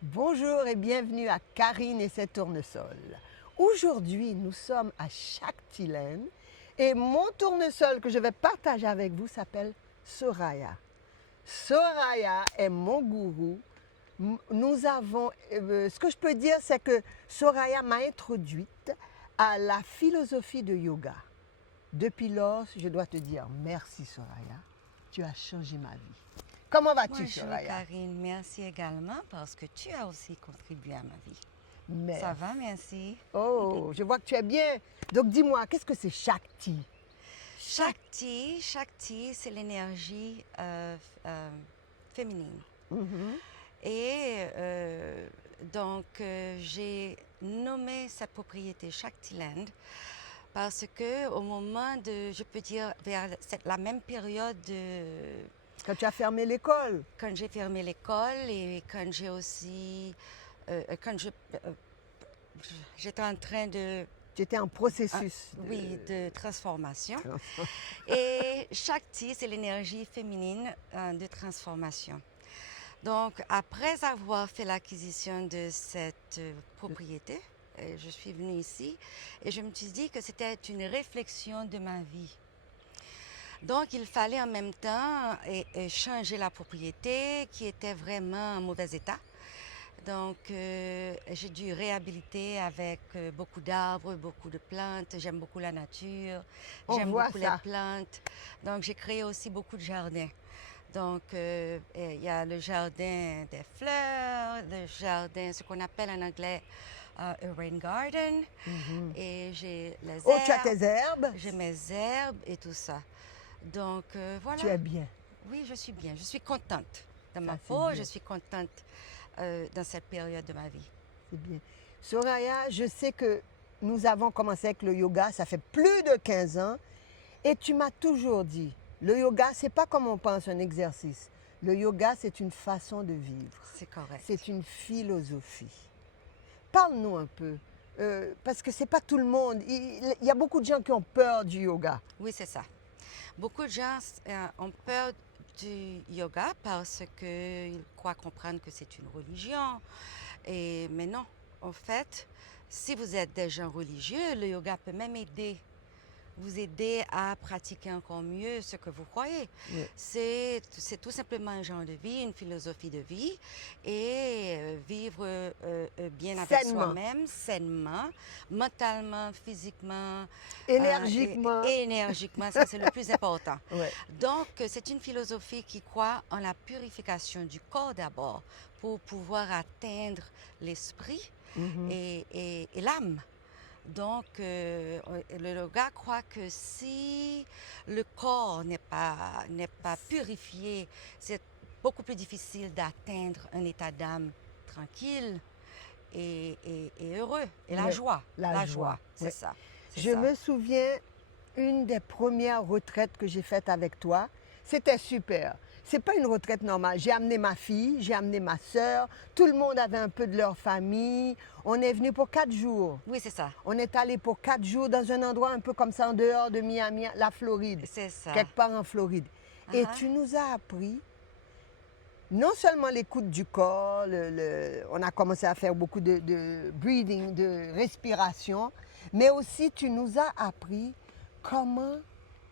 Bonjour et bienvenue à Karine et ses tournesols. Aujourd'hui, nous sommes à Shaktiland et mon tournesol que je vais partager avec vous s'appelle Soraya. Soraya est mon gourou. Ce que je peux dire, c'est que Soraya m'a introduite à la philosophie de yoga. Depuis lors, je dois te dire merci Soraya, tu as changé ma vie. Comment vas-tu Bonjour Soraya? Karine, merci également parce que tu as aussi contribué à ma vie. Merci. Ça va, merci. Oh, je vois que tu es bien. Donc dis-moi, qu'est-ce que c'est Shakti? Shakti, c'est l'énergie féminine. J'ai nommé cette propriété Shaktiland parce que au moment de, je peux dire, vers la même période Quand tu as fermé l'école. quand j'ai fermé l'école et quand j'ai aussi, j'étais en train de, Tu étais en processus. oui, de transformation. Et Shakti, c'est l'énergie féminine de transformation. Donc, après avoir fait l'acquisition de cette propriété, je suis venue ici et je me suis dit que c'était une réflexion de ma vie. Donc, il fallait en même temps changer la propriété qui était vraiment en mauvais état. Donc, j'ai dû réhabiliter avec beaucoup d'arbres, beaucoup de plantes. J'aime beaucoup la nature, j'aime beaucoup les plantes. Donc, j'ai créé aussi beaucoup de jardins. Donc, il y a le jardin des fleurs, le jardin, ce qu'on appelle en anglais un rain garden. Et j'ai les herbes. Oh, tu as tes herbes? J'ai mes herbes et tout ça. Donc, voilà. Tu es bien? Oui, je suis bien. Je suis contente dans ma Ça, peau. bien. Je suis contente dans cette période de ma vie. C'est bien. Soraya, je sais que nous avons commencé avec le yoga, ça fait plus de 15 ans. Et tu m'as toujours dit, le yoga, c'est pas comme on pense un exercice. Le yoga, c'est une façon de vivre. C'est correct. C'est une philosophie. Parle-nous un peu. Parce que c'est pas tout le monde. Il y a beaucoup de gens qui ont peur du yoga. Oui, c'est ça. Beaucoup de gens ont peur du yoga parce qu'ils croient comprendre que c'est une religion. Mais non, en fait, si vous êtes des gens religieux, le yoga peut même vous aider à pratiquer encore mieux ce que vous croyez. Oui. C'est tout simplement un genre de vie, une philosophie de vie et vivre bien avec soi-même, sainement, mentalement, physiquement, énergiquement. Énergiquement, ça c'est le plus important. Ouais. Donc, c'est une philosophie qui croit en la purification du corps d'abord pour pouvoir atteindre l'esprit et l'âme. Donc, le yoga croit que si le corps n'est pas purifié, c'est beaucoup plus difficile d'atteindre un état d'âme tranquille et heureux. Et la joie. La joie, c'est ça. Je me souviens, une des premières retraites que j'ai faites avec toi, c'était super. C'est pas une retraite normale. J'ai amené ma fille, j'ai amené ma sœur. Tout le monde avait un peu de leur famille. On est venu pour 4 jours. Oui, c'est ça. On est allé pour 4 jours dans un endroit un peu comme ça en dehors de Miami, la Floride. C'est ça. Quelque part en Floride. Et tu nous as appris non seulement l'écoute du corps, on a commencé à faire beaucoup de breathing, de respiration, mais aussi tu nous as appris comment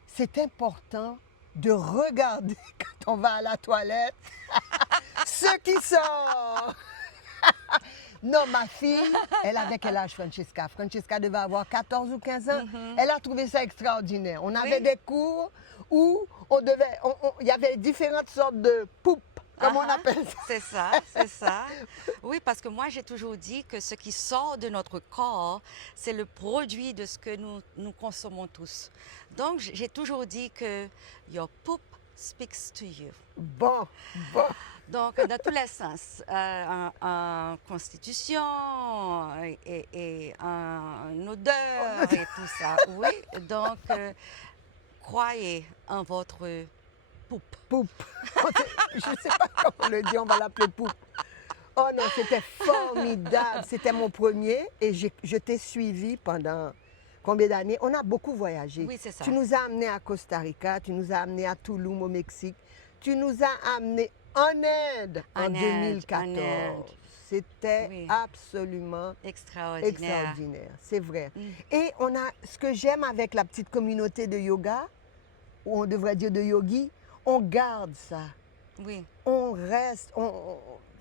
c'est important de regarder quand on va à la toilette ce qui sort. Non, ma fille, elle avait quel âge, Francesca? Francesca devait avoir 14 ou 15 ans. Elle a trouvé ça extraordinaire. On avait des cours où il y avait différentes sortes de poupes. Comment on appelle ça? C'est ça, c'est ça. Oui, parce que moi, j'ai toujours dit que ce qui sort de notre corps, c'est le produit de ce que nous consommons tous. Donc, j'ai toujours dit que your poop speaks to you. Bon. Donc, dans tous les sens, en constitution et en odeur et tout ça. Oui, donc, croyez en votre Poupe. Je ne sais pas comment on le dit, on va l'appeler poupe. Oh non, c'était formidable. C'était mon premier et je t'ai suivi pendant combien d'années? On a beaucoup voyagé. Oui, c'est ça. Tu nous as amenés à Costa Rica, tu nous as amenés à Tulum au Mexique, tu nous as amenés en Inde en 2014. C'était Oui. absolument Extraordinaire. extraordinaire, c'est vrai. Mm. Et ce que j'aime avec la petite communauté de yoga, ou on devrait dire de yogi, on garde ça. Oui, On reste,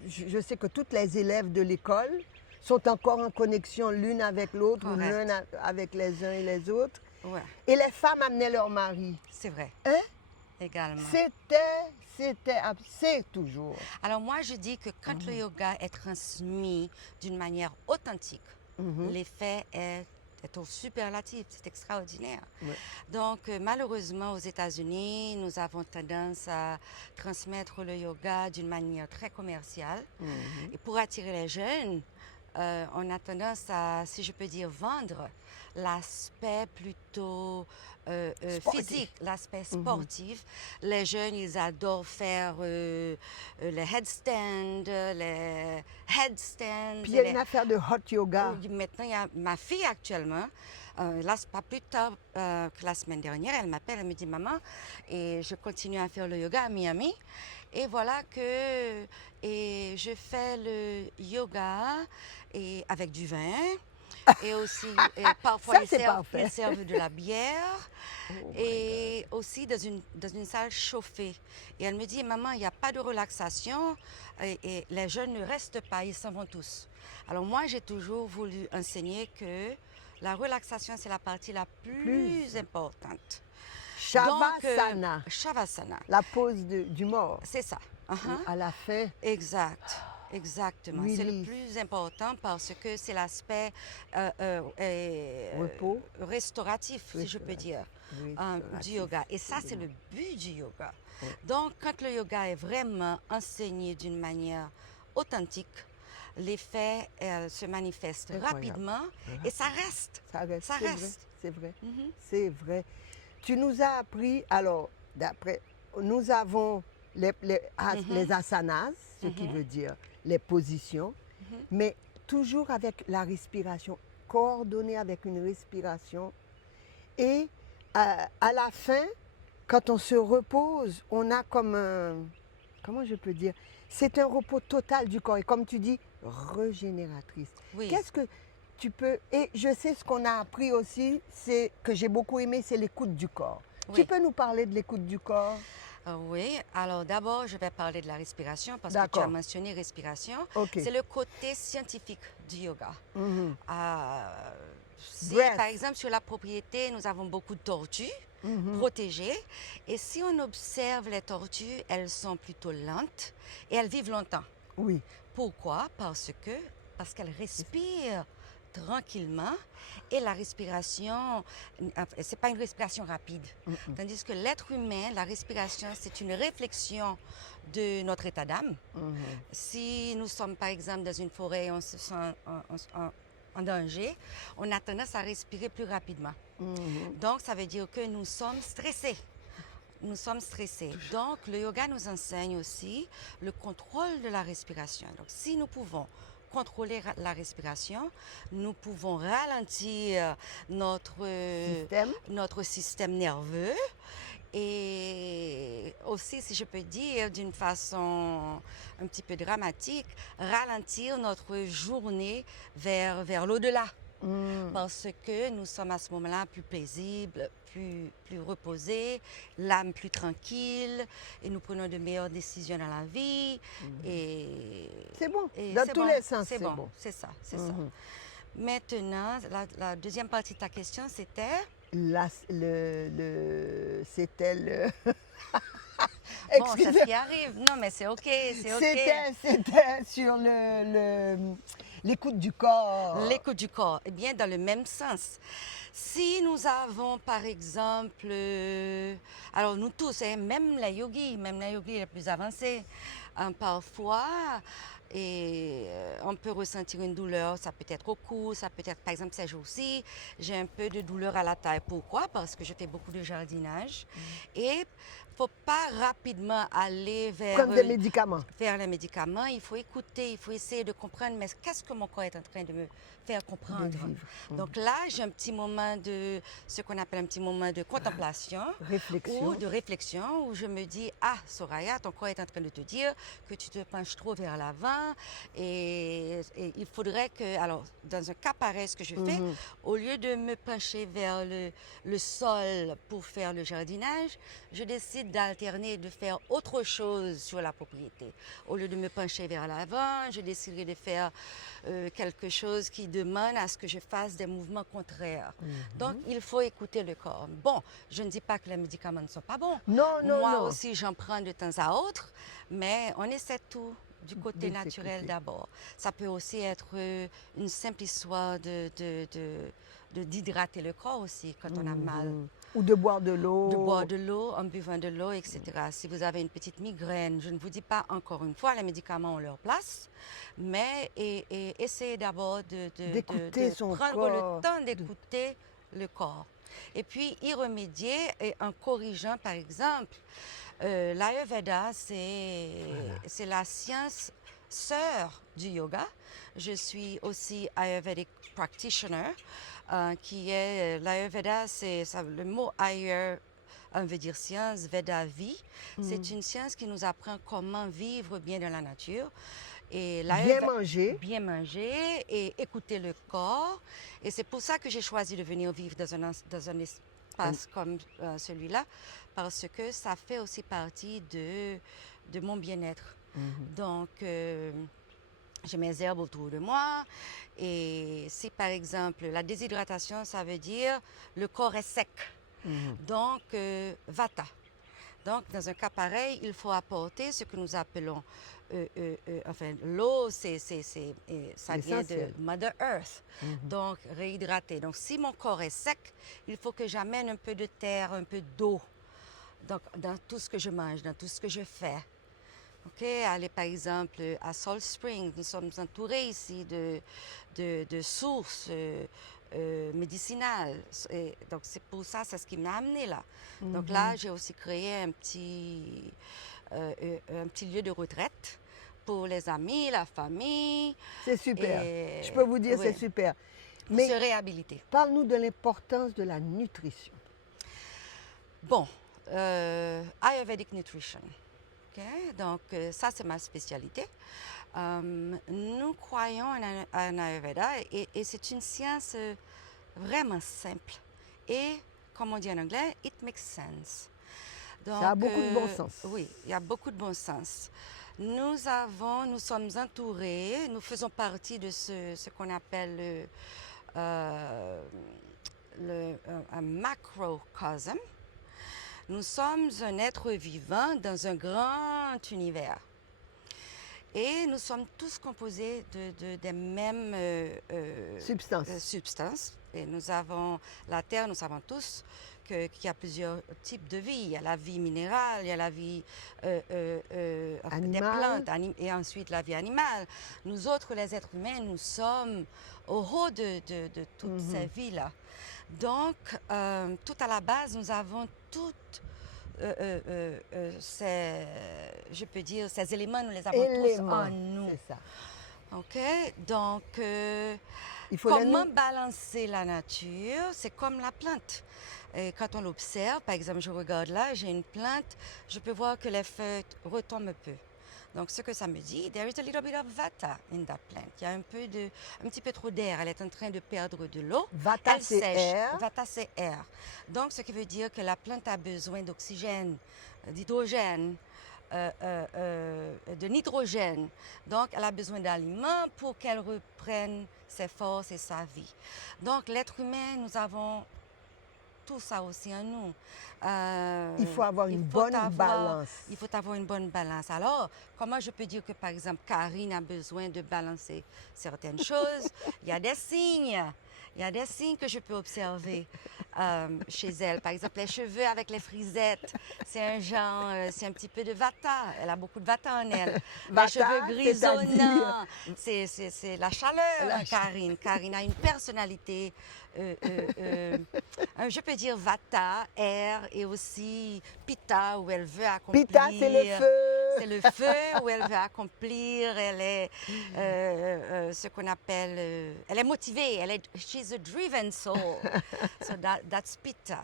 je sais que toutes les élèves de l'école sont encore en connexion l'une avec l'autre ou Correct. l'un avec les uns et les autres. ouais, Et les femmes amenaient leur mari. c'est vrai, Hein? également. C'est toujours. Alors moi, je dis que quand le yoga est transmis d'une manière authentique, Mhm. l'effet est au superlatif, c'est extraordinaire. Ouais. Donc malheureusement, aux États-Unis, nous avons tendance à transmettre le yoga d'une manière très commerciale. Mhm. Et pour attirer les jeunes, on a tendance à, si je peux dire, vendre l'aspect plutôt Sportif. physique, l'aspect sportif. Les jeunes, ils adorent faire les headstands, les headstands. Puis il y a une affaire de hot yoga. Maintenant, il y a ma fille actuellement. Là, pas plus tard que la semaine dernière, elle m'appelle, elle me dit maman, et je continue à faire le yoga à Miami. Et voilà que je fais le yoga et avec du vin. Et aussi, parfois, Ça, ils c'est servent, parfait. ils servent de la bière. Oh my Et aussi dans une salle chauffée. Et elle me dit, maman, il n'y a pas de relaxation et les jeunes ne restent pas, ils s'en vont tous. Alors moi, j'ai toujours voulu enseigner que la relaxation, c'est la partie la plus importante. Shavasana, Shavasana, la pose du mort. c'est ça. Uh-huh. À la fin, Exact. Exactement. C'est le Release. plus important parce que c'est l'aspect Repos. restauratif, si je peux dire, du yoga. Et ça, c'est le but du yoga. Ouais. Donc, quand le yoga est vraiment enseigné d'une manière authentique, l'effet se manifeste Incroyable. rapidement et ça reste. Ça reste. Ça c'est reste. vrai, c'est vrai. Mhm. C'est vrai. Tu nous as appris, alors, d'après, nous avons les asanas, ce qui veut dire les positions, mais toujours avec la respiration, coordonnée avec une respiration. Et à la fin, quand on se repose, on a comme un, comment je peux dire, c'est un repos total du corps. Et comme tu dis, régénératrice. Oui. Qu'est-ce que tu peux... Et je sais ce qu'on a appris aussi, c'est que j'ai beaucoup aimé, c'est l'écoute du corps. Oui. Tu peux nous parler de l'écoute du corps? Oui, alors d'abord, je vais parler de la respiration parce que tu D'accord. as mentionné respiration. Ok. C'est le côté scientifique du yoga. Mhm. Si, Breath. par exemple, sur la propriété, nous avons beaucoup de tortues protégées. Et si on observe les tortues, elles sont plutôt lentes et elles vivent longtemps. Oui. Pourquoi? Parce qu'elles respirent tranquillement et la respiration, c'est pas une respiration rapide. Tandis que l'être humain, la respiration, c'est une réflexion de notre état d'âme. Si nous sommes par exemple dans une forêt et on se sent en danger, on a tendance à respirer plus rapidement. Donc ça veut dire que nous sommes stressés. Nous sommes stressés. Donc, le yoga nous enseigne aussi le contrôle de la respiration. Donc, si nous pouvons contrôler la respiration, nous pouvons ralentir notre système nerveux et aussi, si je peux dire d'une façon un petit peu dramatique, ralentir notre journée vers l'au-delà. Parce que nous sommes à ce moment-là plus paisibles, plus reposés, l'âme plus tranquille, et nous prenons de meilleures décisions dans la vie. Et C'est bon, et dans c'est tous bon, les sens, c'est c'est bon. bon. C'est ça, c'est ça. Maintenant, la deuxième partie de ta question, c'était... C'était le... Bon, c'est ce qui arrive. Non, mais c'est OK, c'est OK. C'était sur l'écoute du corps. L'écoute du corps. Eh bien, dans le même sens. Si nous avons, par exemple, alors nous tous, hein, même les yogis les plus avancés, parfois, on peut ressentir une douleur, ça peut être au cou, ça peut être, par exemple, ces jours-ci, j'ai un peu de douleur à la taille. Pourquoi? Parce que je fais beaucoup de jardinage. Et faut pas rapidement aller Prendre des médicaments. vers les médicaments. Il faut écouter, il faut essayer de comprendre, mais qu'est-ce que mon corps est en train de me faire comprendre. De vivre. Donc là, j'ai un petit moment de, ce qu'on appelle un petit moment de contemplation. Réflexion. Ou de réflexion, où je me dis, ah, Soraya, ton corps est en train de te dire que tu te penches trop vers l'avant. Et il faudrait que, alors, dans un cas pareil, ce que je fais, au lieu de me pencher vers le sol pour faire le jardinage, je décide d'alterner, de faire autre chose sur la propriété. Au lieu de me pencher vers l'avant, je déciderai de faire quelque chose qui demande à ce que je fasse des mouvements contraires. Donc, il faut écouter le corps. Bon, je ne dis pas que les médicaments ne sont pas bons. Non, non, Moi non. aussi, j'en prends de temps à autre, mais on essaie tout du côté De naturel s'écouter. d'abord. Ça peut aussi être une simple histoire d'hydrater le corps aussi quand on a mal. Ou de boire de l'eau. De boire de l'eau, en buvant de l'eau, etc. Si vous avez une petite migraine, je ne vous dis pas encore une fois, les médicaments ont leur place, mais essayez d'abord D'écouter son prendre corps. le temps d'écouter le corps. Et puis y remédier en corrigeant, par exemple, l'Ayurveda, c'est la science sœur du yoga. Je suis aussi Ayurvedic practitioner, qui est l'Ayurveda, le mot Ayur veut dire science, Veda vie. C'est une science qui nous apprend comment vivre bien dans la nature. Et Bien manger. Bien manger et écouter le corps. Et c'est pour ça que j'ai choisi de venir vivre dans un espace comme celui-là, parce que ça fait aussi partie de mon bien-être. Donc, j'ai mes herbes autour de moi. Et si par exemple, la déshydratation, ça veut dire le corps est sec. Donc, vata. Donc, dans un cas pareil, il faut apporter ce que nous appelons, enfin, l'eau, ça vient de Essentiel. Mother Earth. Donc, réhydrater. Donc, si mon corps est sec, il faut que j'amène un peu de terre, un peu d'eau dans tout ce que je mange, dans tout ce que je fais. OK, aller par exemple à Salt Springs, nous sommes entourés ici de sources médicinales. Et donc c'est pour ça, c'est ce qui m'a amené là. Donc là, j'ai aussi créé un petit lieu de retraite pour les amis, la famille. C'est super. Et- Je peux vous dire, oui. c'est super. Pour Mais se réhabiliter. parle-nous de l'importance de la nutrition. Bon, Ayurvedic Nutrition. OK, donc ça, c'est ma spécialité. Nous croyons en Ayurveda et c'est une science vraiment simple. Et, comme on dit en anglais, it makes sense. Donc, Ça a beaucoup de bon sens. Oui, il y a beaucoup de bon sens. Nous sommes entourés, nous faisons partie de ce qu'on appelle un macrocosme. Nous sommes un être vivant dans un grand univers. Et nous sommes tous composés des mêmes substances. Et nous avons la Terre, nous savons tous qu'il y a plusieurs types de vie. Il y a la vie minérale, il y a la vie des plantes, et ensuite la vie animale. Nous autres, les êtres humains, nous sommes au haut de toutes ces vies-là. Donc, tout à la base, nous avons toutes je peux dire, ces éléments, nous les avons tous en nous. C'est ça. OK? Donc, Il faut comment balancer la nature? C'est comme la plante. Et quand on l'observe, par exemple, je regarde là, j'ai une plante, je peux voir que les feuilles retombent un peu. Donc, ce que ça me dit, there is a little bit of vata in that plant. Il y a un petit peu trop d'air. Elle est en train de perdre de l'eau. Vata, elle c'est sèche. air. Vata, c'est air. Donc, ce qui veut dire que la plante a besoin d'oxygène, d'hydrogène, de nitrogène. Donc, elle a besoin d'aliments pour qu'elle reprenne ses forces et sa vie. Donc, l'être humain, nous avons tout ça aussi en nous. Il faut avoir une bonne balance. Il faut avoir une bonne balance. Alors, comment je peux dire que, par exemple, Karine a besoin de balancer certaines choses? Il y a des signes. Il y a des signes que je peux observer. chez elle. Par exemple, les cheveux avec les frisettes, c'est un genre, c'est un petit peu de Vata. Elle a beaucoup de Vata en elle. Les Vata, cheveux c'est-à-dire? grisonnants, c'est la chaleur, La Karine. Karine a une personnalité, je peux dire Vata, air, et aussi Pitta, où elle veut accomplir. Pita, c'est le feu. C'est le feu où elle veut accomplir. Elle est ce qu'on appelle. Elle est motivée. She's a driven soul. So that's Pitta.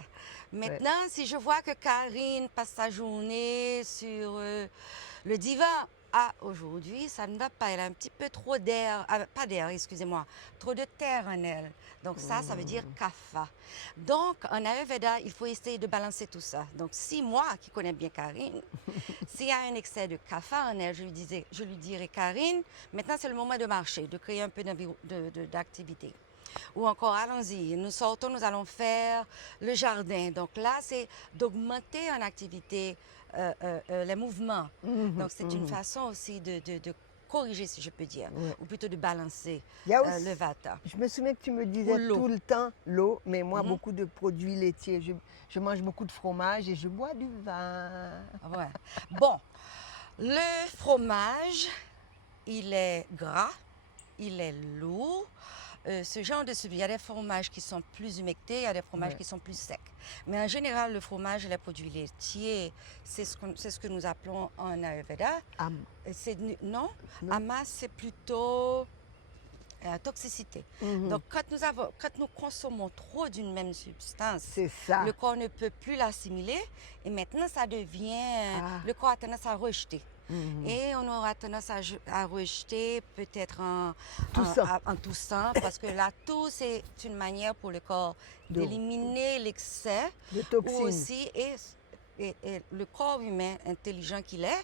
Maintenant, si je vois que Karine passe sa journée sur le divan, aujourd'hui, ça ne va pas. Elle a un petit peu trop d'air, pas d'air, excusez-moi, trop de terre en elle. Donc ça veut dire kapha. Donc, en Ayurveda, il faut essayer de balancer tout ça. Donc, si moi, qui connais bien Karine, s'il y a un excès de kapha en elle, je lui dirais, Karine, maintenant c'est le moment de marcher, de créer un peu d'activité. Ou encore, allons-y, nous sortons, nous allons faire le jardin. Donc là, c'est d'augmenter en activité les mouvements. Donc c'est une façon aussi de corriger, si je peux dire, ou plutôt de balancer le vata. Je me souviens que tu me disais tout le temps l'eau, mais moi, beaucoup de produits laitiers. Je mange beaucoup de fromage et je bois du vin. Ouais. Bon, le fromage, il est gras, il est lourd. Ce genre de suivi, il y a des fromages qui sont plus humectés, il y a des fromages qui sont plus secs. Mais en général, le fromage et les produits laitiers, c'est ce que nous appelons en Ayurveda. Non, ama, c'est plutôt toxicité. Donc, quand nous consommons trop d'une même substance, le corps ne peut plus l'assimiler et maintenant, ça devient... Le corps a tendance à rejeter. Et on aura tendance à rejeter peut-être en toussant, parce que la toux, c'est une manière pour le corps d'éliminer l'excès. De toxines. Ou aussi, et le corps humain, intelligent qu'il est,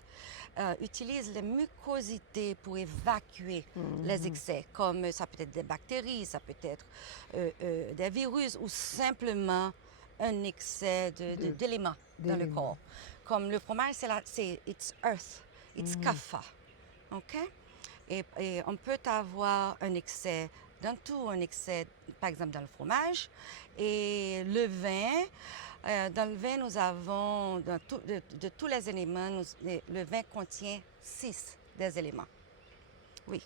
utilise les mucosités pour évacuer les excès, comme ça peut être des bactéries, ça peut être des virus ou simplement un excès d'éléments dans le corps. Comme le fromage, c'est it's earth. It's kapha, ok? Et on peut avoir un excès dans tout, un excès, par exemple, dans le fromage. Et le vin, dans le vin, nous avons, de tous les éléments, le vin contient 6 des éléments. Oui,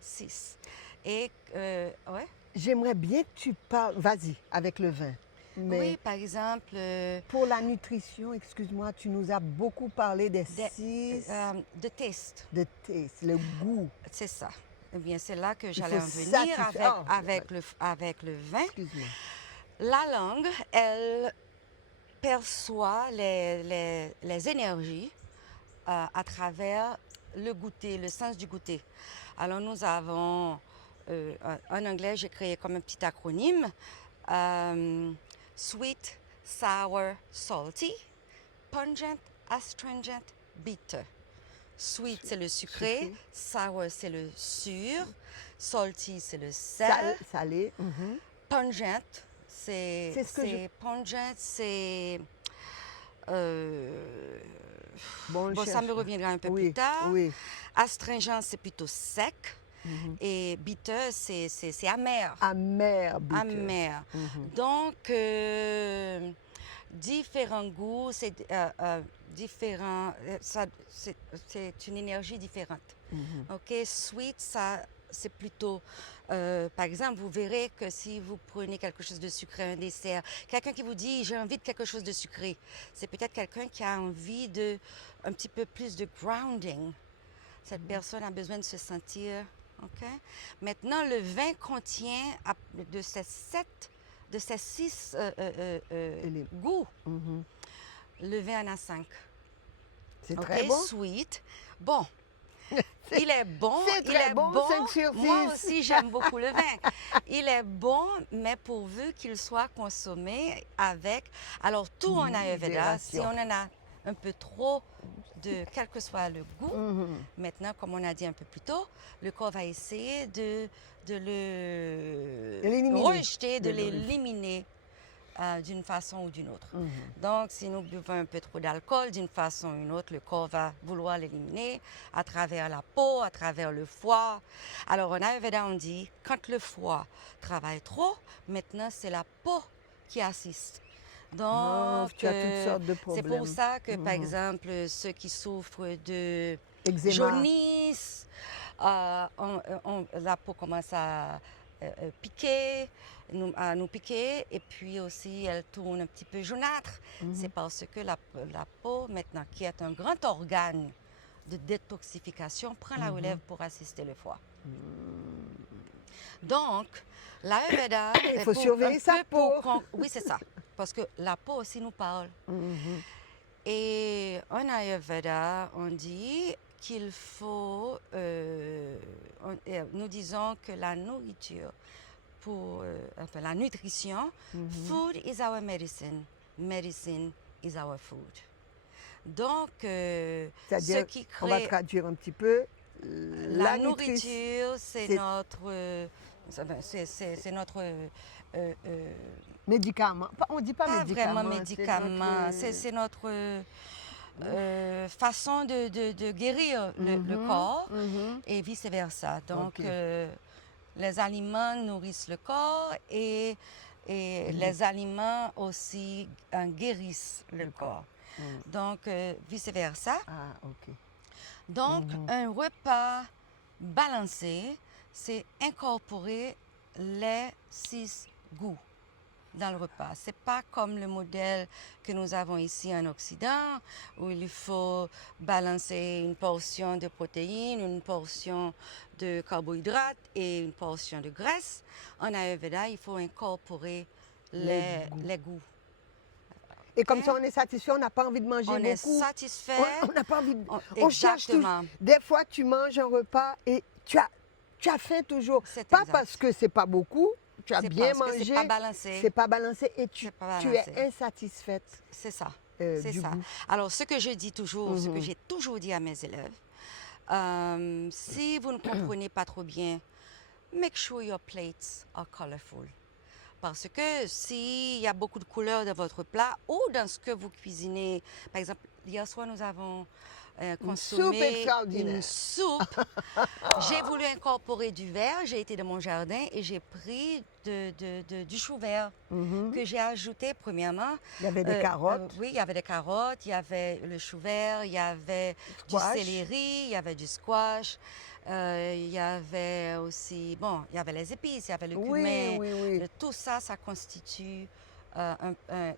6. Et, ouais? J'aimerais bien que tu parles, vas-y, avec le vin. Mais oui, par exemple... pour la nutrition, excuse-moi, tu nous as beaucoup parlé des 6... de taste. De taste, le goût. C'est ça. Eh bien, c'est là que j'allais en venir avec le vin. Excuse-moi. La langue, elle perçoit les énergies à travers le goûter, le sens du goûter. Alors, nous avons, en anglais, j'ai créé comme un petit acronyme, sweet, sour, salty, pungent, astringent, bitter. Sweet, c'est le sucré, sour, c'est le sûr, salty, c'est le sel. Salé. Pungent, c'est pungent, c'est bon, ça me reviendra un peu plus tard. Oui. Astringent, c'est plutôt sec. Et bitter, c'est amer. Amer, bitter. Amer. Donc, différents goûts, c'est différent. C'est une énergie différente. OK, sweet, ça, c'est plutôt... par exemple, vous verrez que si vous prenez quelque chose de sucré, un dessert, quelqu'un qui vous dit « j'ai envie de quelque chose de sucré », c'est peut-être quelqu'un qui a envie de un petit peu plus de grounding. Cette personne a besoin de se sentir... OK? Maintenant, le vin contient de ces 6 goûts. Le vin en a 5. C'est très bon. Sweet. Bon. Il est bon. C'est très bon, 5 sur 6. Moi aussi, j'aime beaucoup le vin. Il est bon, mais pourvu qu'il soit consommé avec... Alors, tout en Ayurveda, si on en a un peu trop de quel que soit le goût, maintenant, comme on a dit un peu plus tôt, le corps va essayer de le rejeter, de l'éliminer d'une façon ou d'une autre. Donc, si nous buvons un peu trop d'alcool d'une façon ou d'une autre, le corps va vouloir l'éliminer à travers la peau, à travers le foie. Alors, en Ayurveda, on dit, quand le foie travaille trop, maintenant, c'est la peau qui assistent. Oh, Donc, tu as toutes sortes de c'est problèmes. pour ça que, par exemple, ceux qui souffrent de Eczéma. jaunisse, la peau commence à piquer, à nous piquer, et puis aussi elle tourne un petit peu jaunâtre. C'est parce que la peau, maintenant, qui est un grand organe de détoxification, prend la relève pour assister le foie. Donc, l'Ayurveda Il est faut surveiller un sa peu peau. oui, c'est ça, parce que la peau aussi nous parle. Mhm. Et en Ayurveda, on dit qu'il faut, nous disons que la nourriture, enfin, la nutrition, food is our medicine, medicine is our food. Donc, ce C'est-à-dire, qui on va crée traduire un petit peu. la nourriture, c'est notre, c'est notre médicament. On ne dit pas pas médicament. vraiment médicament, c'est notre façon de guérir le corps et vice-versa. Donc, Ok. les aliments nourrissent le corps et les aliments aussi guérissent le corps. Donc, vice-versa. Ah, ok. Donc, un repas balancé, c'est incorporer les 6 goûts dans le repas. Ce n'est pas comme le modèle que nous avons ici en Occident, où il faut balancer une portion de protéines, une portion de carbohydrates et une portion de graisse. En Ayurveda, il faut incorporer les goûts. Et comme ça, on est satisfait, on n'a pas envie de manger On beaucoup. est satisfait. On n'a pas envie de... On cherche toujours. Exactement. Des fois, tu manges un repas et tu as faim toujours. C'est Pas exact. parce que c'est pas beaucoup, tu as C'est bien parce que mangé. c'est pas balancé. C'est pas balancé et tu pas es balancé. insatisfaite. C'est ça. C'est ça. goût. Alors, ce que je dis toujours, ce que j'ai toujours dit à mes élèves, si vous ne comprenez pas trop bien, make sure your plates are colorful. Parce que s'il y a beaucoup de couleurs dans votre plat ou dans ce que vous cuisinez, par exemple, hier soir, nous avons consommé une soupe. J'ai voulu incorporer du vert. J'ai été dans mon jardin et j'ai pris du chou vert que j'ai ajouté premièrement. Il y avait des carottes. Oui, il y avait des carottes, il y avait le chou vert, il y avait du céleri, il y avait du squash. Il y avait aussi, bon, il y avait les épices, il y avait le cumin. Oui. Tout ça, ça constitue,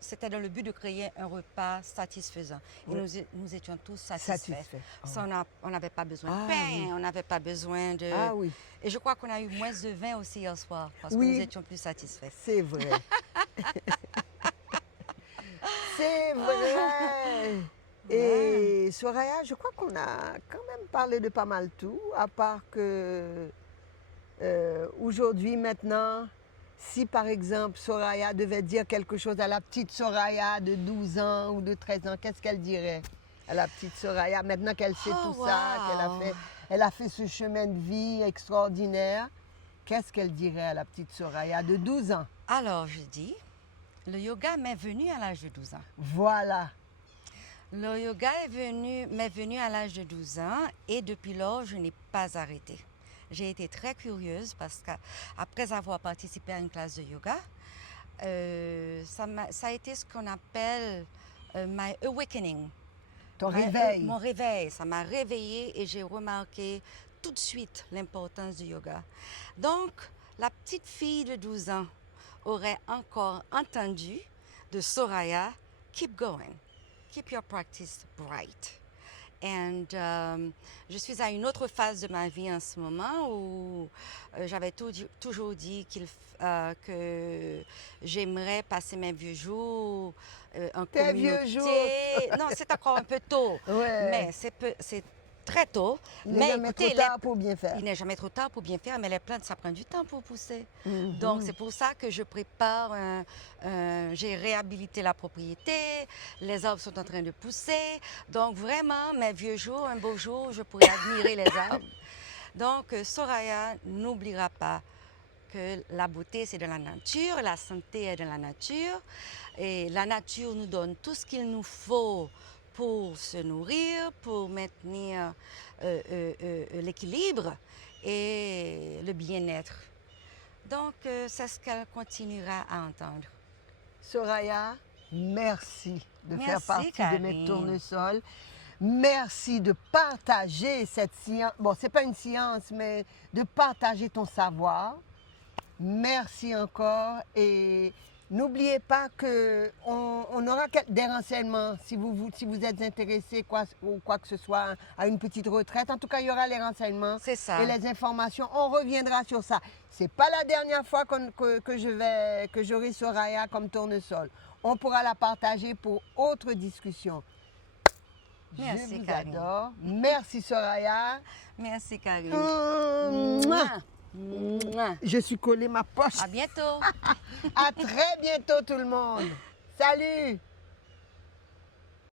c'était dans le but de créer un repas satisfaisant. Et nous étions tous satisfaits. On n'avait pas besoin de pain, on n'avait pas besoin de... Ah oui. Et je crois qu'on a eu moins de vin aussi hier soir, parce que nous étions plus satisfaits. C'est vrai. C'est vrai. Et Soraya, je crois qu'on a quand même parlé de pas mal tout, à part que aujourd'hui, maintenant, si par exemple Soraya devait dire quelque chose à la petite Soraya de 12 ans ou de 13 ans, qu'est-ce qu'elle dirait à la petite Soraya, maintenant qu'elle sait tout ça, qu'elle a fait ce chemin de vie extraordinaire, qu'est-ce qu'elle dirait à la petite Soraya de 12 ans? Alors, je dis, le yoga m'est venu à l'âge de 12 ans. Voilà. Le yoga m'est venu à l'âge de 12 ans et depuis lors, je n'ai pas arrêté. J'ai été très curieuse parce qu'après avoir participé à une classe de yoga, ça a été ce qu'on appelle my awakening. Ton réveil. Mon réveil. Ça m'a réveillée et j'ai remarqué tout de suite l'importance du yoga. Donc, la petite fille de 12 ans aurait encore entendu de Soraya, keep going. Keep your practice bright. Et je suis à une autre phase de ma vie en ce moment où j'avais toujours dit que j'aimerais passer mes vieux jours en communauté. Vieux jours. Non, c'est encore un peu tôt, mais c'est très tôt. Il n'est jamais trop tard pour bien faire. Il n'est jamais trop tard pour bien faire, mais les plantes, ça prend du temps pour pousser. Donc, c'est pour ça que je prépare, j'ai réhabilité la propriété, les arbres sont en train de pousser. Donc, vraiment, mes vieux jours, un beau jour, je pourrai admirer les arbres. Donc, Soraya n'oubliera pas que la beauté, c'est de la nature, la santé est de la nature. Et la nature nous donne tout ce qu'il nous faut pour se nourrir, pour maintenir l'équilibre et le bien-être. Donc, c'est ce qu'elle continuera à entendre. Soraya, merci de faire Merci, partie de mes Karine. tournesols. Merci de partager cette science. Bon, c'est pas une science, mais de partager ton savoir. Merci encore et n'oubliez pas que on aura des renseignements si vous êtes intéressé ou quoi que ce soit à une petite retraite. En tout cas, il y aura les renseignements C'est ça. et les informations. On reviendra sur ça. C'est pas la dernière fois que j'aurai Soraya comme tournesol. On pourra la partager pour autre discussion. Merci, Je vous Karine. adore. Merci Soraya. Merci, Karine. Mouah. Mouah. Je suis collée ma poche. À bientôt. À très bientôt tout le monde. Salut.